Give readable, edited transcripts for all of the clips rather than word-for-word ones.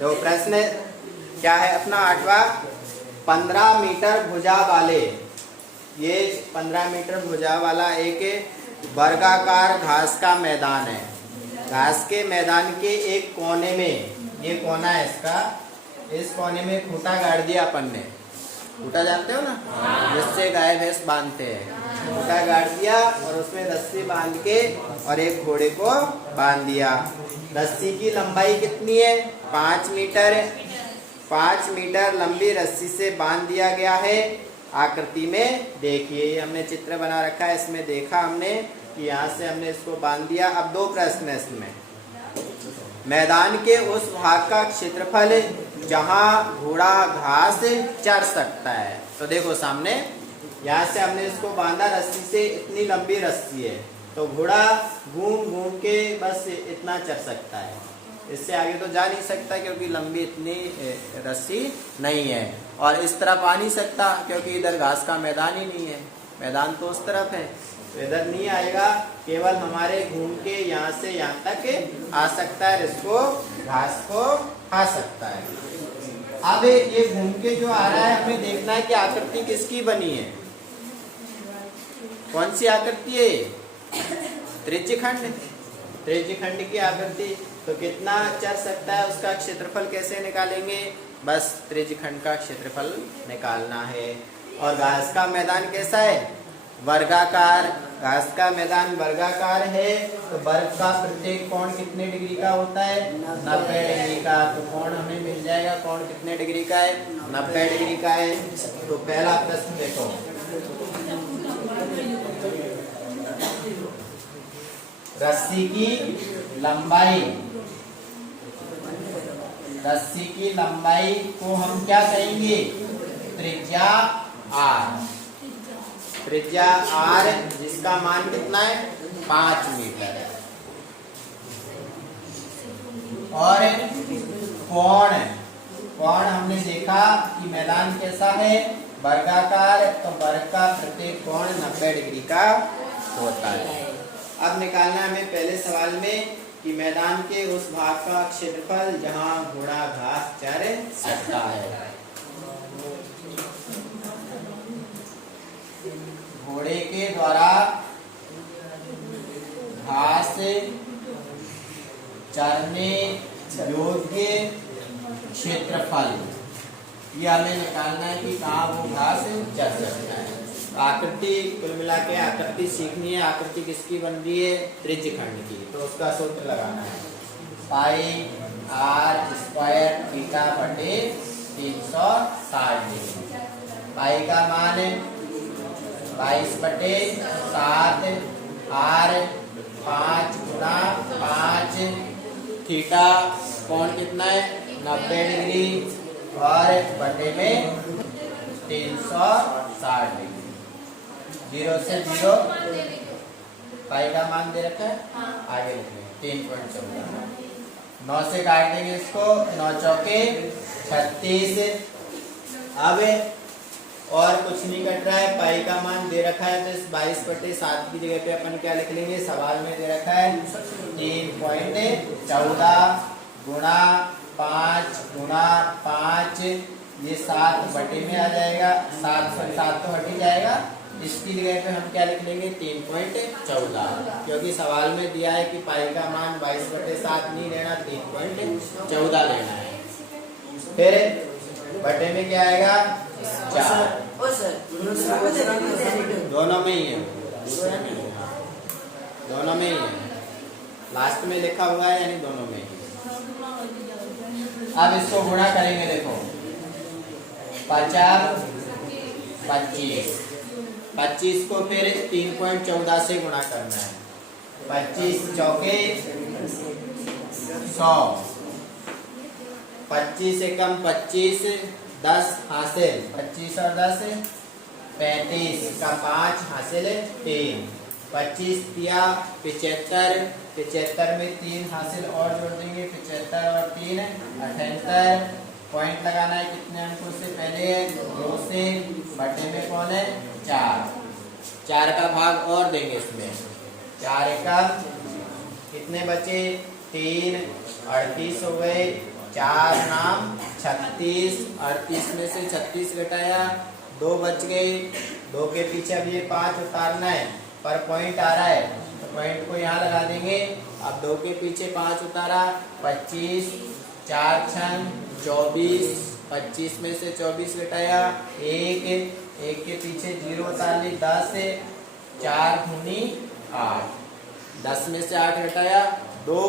तो प्रश्न क्या है अपना 8वां, 15 मीटर भुजा वाले, ये 15 मीटर भुजा वाला एक वर्गाकार घास का मैदान है। घास के मैदान के एक कोने में, ये कोना है इसका, इस कोने में खूंटा गाड़ दिया अपन ने। खूंटा जानते हो ना, जिससे गाय भैंस बांधते हैं। खूंटा गाड़ दिया और उसमें रस्सी बांध के और एक घोड़े को बांध दिया। रस्सी की लंबाई कितनी है? 5 मीटर। 5 मीटर लंबी रस्सी से बांध दिया गया है। आकृति में देखिए, ये हमने चित्र बना रखा है, इसमें देखा हमने कि यहाँ से हमने इसको बांध दिया। अब 2 प्रश्न है इसमें। मैदान के उस भाग का क्षेत्रफल जहाँ घोड़ा घास चर सकता है। तो देखो सामने, यहाँ से हमने इसको बांधा रस्सी से, इतनी लंबी रस्सी है, तो घोड़ा घूम घूम के बस इतना चर सकता है, इससे आगे तो जा नहीं सकता क्योंकि लंबी इतनी रस्सी नहीं है। और इस तरफ आ नहीं सकता क्योंकि इधर घास का मैदान ही नहीं है, मैदान तो उस तरफ है, तो इधर नहीं आएगा, केवल हमारे घूम के यहाँ से यहाँ तक आ सकता है, इसको घास को खा सकता है। अब ये घूम के जो आ रहा है, हमें देखना है कि आकृति किसकी बनी है, कौन सी आकृति है? त्रिज्यखंड। त्रिज्यखंड की आकृति, तो कितना चर सकता है, उसका क्षेत्रफल कैसे निकालेंगे? बस त्रिज्यखंड का क्षेत्रफल निकालना है। और घास का मैदान कैसा है? वर्गाकार। घास का मैदान वर्गाकार है, तो वर्ग का प्रत्येक कोण कितने डिग्री का होता है? 90 डिग्री का। तो कोण हमें मिल जाएगा, कोण कितने डिग्री का है? 90 डिग्री का है। तो पहला प्रश्न देखो, रस्सी की लंबाई, रस्सी की लंबाई को हम क्या कहेंगे? त्रिज्या r। त्रिज्या r, जिसका मान कितना है? 5 मीटर है। और कोण, कोण हमने देखा कि मैदान कैसा है? वर्गाकार, तो वर्ग का प्रत्येक कोण 90 डिग्री का होता है। अब निकालना हमें पहले सवाल में कि मैदान के उस भाग का क्षेत्रफल जहां घोड़ा घास चर सकता है। घोड़े के द्वारा घास चरने योग्य क्षेत्रफल, ये हमें निकालना है कि कहाँ वो घास चर सकता है। आकृति, कुल मिला के आकृति सीखनी है। आकृति किसकी बन रही है? त्रिज्यखंड की। तो उसका सूत्र लगाना है, पाई r स्क्वायर थीटा बटे 360 डिग्री। पाई का मान है 22 बटे 7, r 5 गुना 5, थीटा कोण कितना है? 90 डिग्री, और बटे में 360 डिग्री। 0 से 0, पाई का मान दे रखा है, आगे लिखेंगे 3.14। 9 से काट देंगे इसको, 9 चौके 36। अब और कुछ नहीं कट रहा है, पाई का मान दे रखा है, तो इस 22 बटे 7 की जगह पे अपन क्या लिख लेंगे? सवाल में दे रखा है 3.14 गुणा 5 गुणा 5, ये 7 बटे में आ जाएगा, 7 से 7 तो हट ही जाएगा। इसकी जगह पे हम क्या लिख लेंगे? 3.14, क्योंकि सवाल में दिया है कि पाई का मान 22 बटे 7 नहीं लेना, 3.14 लेना है। फिर बटे में क्या आएगा? 4। दोनों में ही है, दोनों में ही है, लास्ट में लिखा हुआ है, यानी दोनों में ही। अब इसको गुणा करेंगे, देखो 50 25, 25 को फिर 3.14 से गुणा करना है। 25 चौके 100, 25 से कम 25, 10 हासिल, 25 और 10 35 का 5 हासिल 3, 25 दिया 75, 75 में 3 हासिल और जोड़ देंगे, 75 और 3 78। पॉइंट लगाना है कितने अंकों से? पहले 2 से, बटे में कौन है? 4। 4 का भाग और देंगे इसमें, 4 एकम कितने बचे? 3 38 हो गए, 4 नाम 36, 38 में से 36 घटाया, 2 बच गए, 2 के पीछे अब ये 5 उतारना है, पर पॉइंट आ रहा है तो पॉइंट को यहाँ लगा देंगे। अब 2 के पीछे 5 उतारा, 25, 4 छन 24, 25 में से 24 घटाया, 1 के पीछे 0 उतार ली, 10, 4 दूनी 8, 10 में से 8 घटाया, 2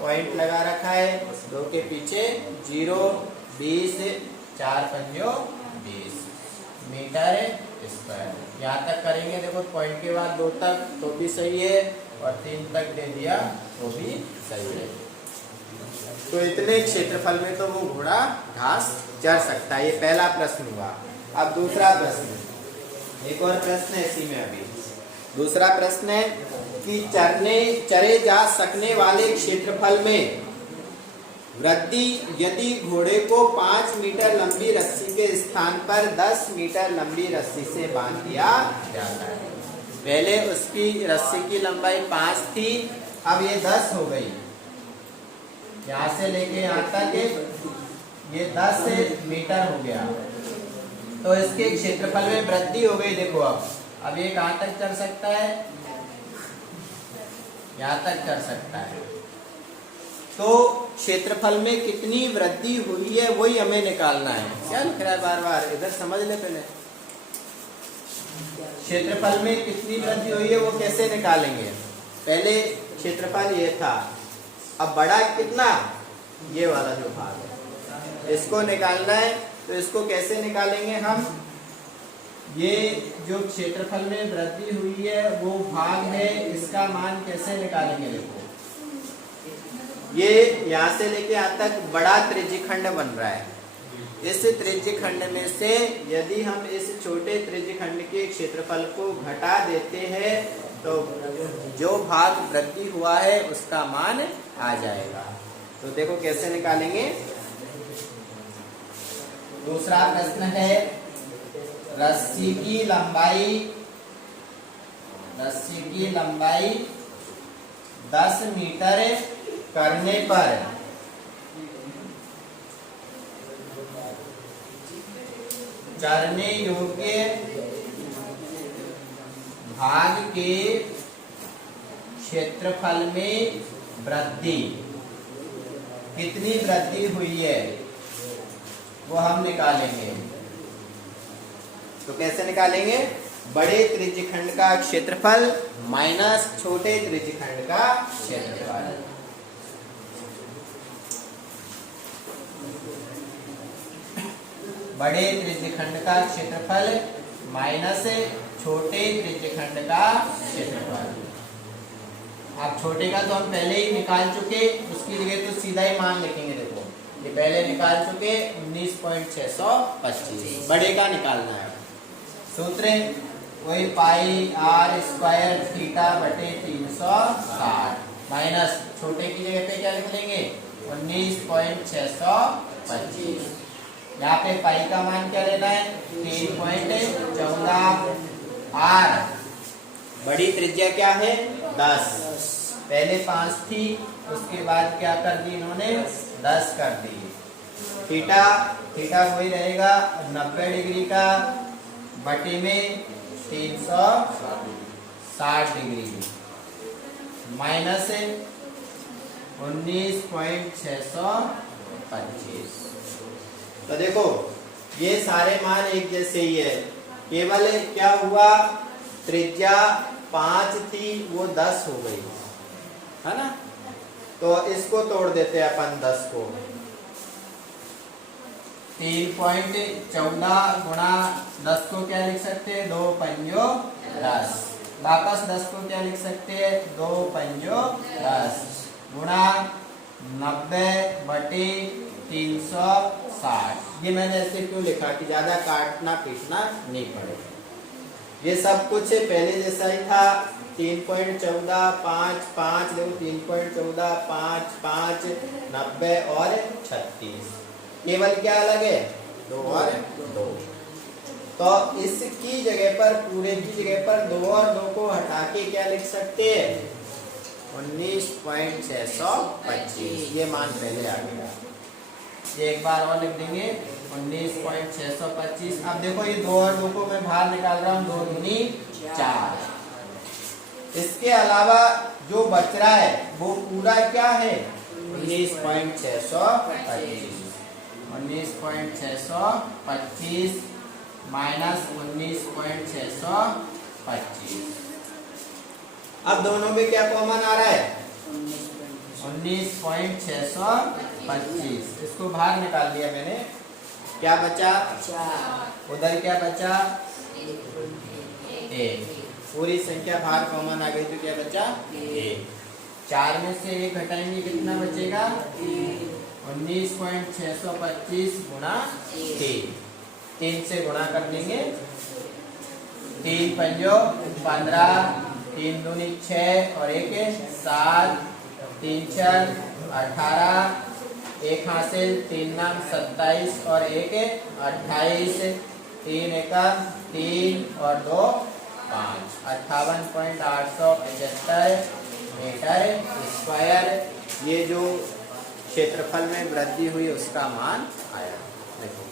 पॉइंट लगा रखा है, 2 के पीछे 0, 20, 4 पंजो 20 मीटर स्क्वायर। यहाँ तक करेंगे, देखो पॉइंट के बाद 2 तक तो भी सही है और 3 तक दे दिया तो भी सही है। तो इतने क्षेत्रफल में तो वो घोड़ा घास चर सकता है। ये पहला प्रश्न हुआ। अब दूसरा प्रश्न, एक और प्रश्न है इसी में। अभी दूसरा प्रश्न है कि चरे जा सकने वाले क्षेत्रफल में वृद्धि यदि घोड़े को 5 मीटर लंबी रस्सी के स्थान पर 10 मीटर लंबी रस्सी से बांध दिया जाता है। पहले उसकी रस्सी की लंबाई 5 थी, अब ये 10 हो गई। यहाँ से लेके यहाँ तक ये 10 मीटर हो गया, तो इसके क्षेत्रफल में वृद्धि हो गई। देखो अब ये कहाँ तक चल सकता है, यहाँ तक चल सकता है। तो क्षेत्रफल में कितनी वृद्धि हुई है वही हमें निकालना है। क्या लिख रहा है बार बार, इधर समझ ले पहले। क्षेत्रफल में कितनी वृद्धि हुई है वो कैसे निकालेंगे। पहले क्षेत्रफल ये था, अब बड़ा कितना, ये वाला जो भाग है इसको निकालना है। तो इसको कैसे निकालेंगे हम, ये जो क्षेत्रफल में वृद्धि हुई है वो भाग है, इसका मान कैसे निकालेंगे। देखो ये यहाँ से लेके यहाँ तक बड़ा त्रिज्यखंड बन रहा है। इस त्रिज्यखंड में से यदि हम इस छोटे त्रिज्यखंड के क्षेत्रफल को घटा देते हैं तो जो भाग वृद्धि हुआ है उसका मान आ जाएगा। तो देखो कैसे निकालेंगे। दूसरा प्रश्न है, रस्सी की लंबाई 10 मीटर करने पर चरने योग्य भाग के क्षेत्रफल में वृद्धि कितनी वृद्धि हुई है वो हम निकालेंगे। तो कैसे निकालेंगे, बड़े त्रिज्यखंड का क्षेत्रफल माइनस छोटे त्रिज्यखंड का क्षेत्रफल। बड़े त्रिज्यखंड का क्षेत्रफल माइनस छोटे त्रिज्यखंड का क्षेत्रफल। अब छोटे का तो हम पहले ही निकाल चुके, उसकी जगह तो सीधा ही मान लिखेंगे। देखो ये पहले निकाल चुके 19.625, बड़े का निकालना है। सूत्र वही पाई आर स्क्वायर थीटा बटे 360 माइनस छोटे की जगह पे क्या लिख लेंगे 19.625। यहाँ पे पाई का मान क्या लेना है 3.14। आर बड़ी त्रिज्या क्या है 10, पहले 5 थी, उसके बाद क्या कर दी इन्होंने 10 कर दी। थीटा वही रहेगा 90 डिग्री का बटे में 360 डिग्री माइनस 19.625। तो देखो ये सारे मान एक जैसे ही है, केवल क्या हुआ त्रिज्या 5 थी वो 10 हो गई है ना। तो इसको तोड़ देते हैं अपन 10 को। 3.14 गुणा 10 को क्या लिख सकते हैं 2 पंजो 10। वापस 10 को क्या लिख सकते हैं 2 पंजो 10 गुणा 90 बटे 360। ये मैंने ऐसे क्यों लिखा कि ज्यादा काटना पीटना नहीं पड़ेगा। ये सब कुछ पहले जैसा ही था। 3.14 5 5 देखो 3.14 5 5 90 और 36, केवल क्या अलग है 2 और 2। तो इसकी जगह पर पूरे की जगह पर 2 और 2 को हटा के क्या लिख सकते हैं 19.625 ये मान पहले आ गया। ये एक बार और लिख देंगे 19.625। अब देखो ये 2 और 2 को मैं बाहर निकाल रहा हूँ, 2 दूनी 4। इसके अलावा जो बच रहा है वो पूरा क्या है 19.625। 19.625 माइनस 19.625। अब दोनों में क्या कॉमन आ रहा है 19.625। इसको बाहर निकाल दिया मैंने, क्या बचा उधर क्या बचा 1। पूरी संख्या बाहर कॉमन आ गई तो क्या बचा 1। 4 में से 1 घटाएंगे कितना बचेगा 19.625 गुणा 3 से गुणा कर देंगे। 3 पंजो 15, 3 दूनी 6 और 1 7, 3 4 18, 1 हासिल 3 नाम 27 और 1 28, 3 एका 3 और 2 5, 58.875 मीटर स्क्वायर। ये जो क्षेत्रफल में वृद्धि हुई उसका मान आया। देखो